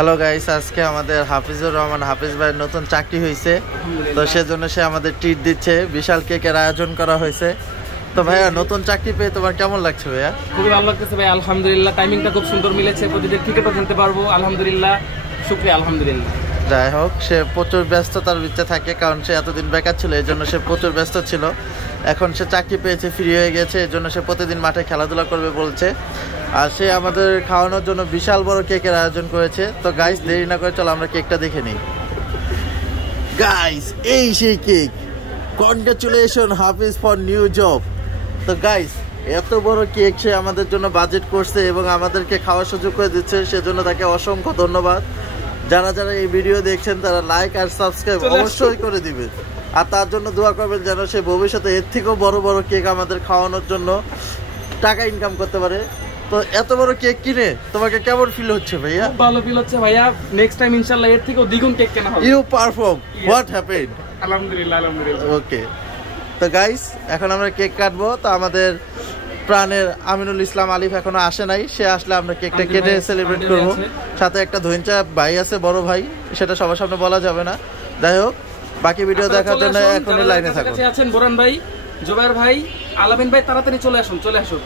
Hello guys, আজকে আমাদের হাফিজুর রহমান হাফিজ ভাইয়ের নতুন চাকরি হয়েছে, তো সেজন্য সে আমাদের ট্রিট দিচ্ছে। বিশাল কেকের আয়োজন করা হয়েছে। তো ভাইয়া, নতুন চাকরি পেয়ে তোমার কেমন লাগছে ভাইয়া? খুবই ভালো লাগতেছে ভাই, আলহামদুলিল্লাহ। টাইমিংটা খুব সুন্দর মিলেছে, প্রতিদিন টিকিটও কিনতে পারবো, আলহামদুলিল্লাহ, শুকরিয়া আলহামদুলিল্লাহ। যাই হোক, সে প্রচুর ব্যস্ততার ভিতরে থাকে, কারণ সে এতদিন বেকার ছিল, এই জন্য সে প্রচুর ব্যস্ত ছিল। এখন সে চাকরি পেয়েছে, ফ্রি হয়ে গেছে, এই জন্য সে প্রতিদিন মাঠে খেলাধুলা করবে বলছে। আর সে আমাদের খাওয়ানোর জন্য বিশাল বড় কেকের আয়োজন করেছে। তো গাইস, দেরি না করে চলো আমরা কেকটা দেখে নিই। গাইস, এই সেই cake. Congratulation Hafiz for new job. তো গাইস, এত বড় কেক সে আমাদের জন্য বাজেট করছে এবং আমাদেরকে খাওয়ার সুযোগ করে দিচ্ছে, সেজন্য তাকে অসংখ্য ধন্যবাদ। যারা যারা এই ভিডিও দেখছেন তারা লাইক আর সাবস্ক্রাইব অবশ্যই করে দিবে, আর তার জন্য দোয়া করবেন যেন সে ভবিষ্যতে এর থেকেও বড় বড় কেক আমাদের খাওয়ানোর জন্য টাকা ইনকাম করতে পারে। তো এত বড় কেক কিনে তোমাকে কেমন ফিল হচ্ছে ভাইয়া? খুব ভালো ফিল হচ্ছে ভাইয়া। নেক্সট টাইম ইনশাআল্লাহ এর থেকেও দ্বিগুণ কেক কেনা হবে। You perform, what happened? আলহামদুলিল্লাহ, আলহামদুলিল্লাহ। ওকে, তো গাইস, এখন আমরা কেক কাটবো। তো আমাদের প্রাণের আমিনুল ইসলাম আলিফ এখনো আসে নাই, সে আসলে আমরা কেকটা কেটে সেলিব্রেট করবো। সাথে একটা ধৈঞ্চা ভাই আছে, বড় ভাই, সেটা সবার সামনে বলা যাবে না। যাই হোক, বাকি ভিডিও দেখার জন্য এখনই লাইনে থাকুন। আছেন বোরান ভাই, জোবায়ের ভাই, আলামিন ভাই, তাড়াতাড়ি চলে আসুন, চলে আসুন।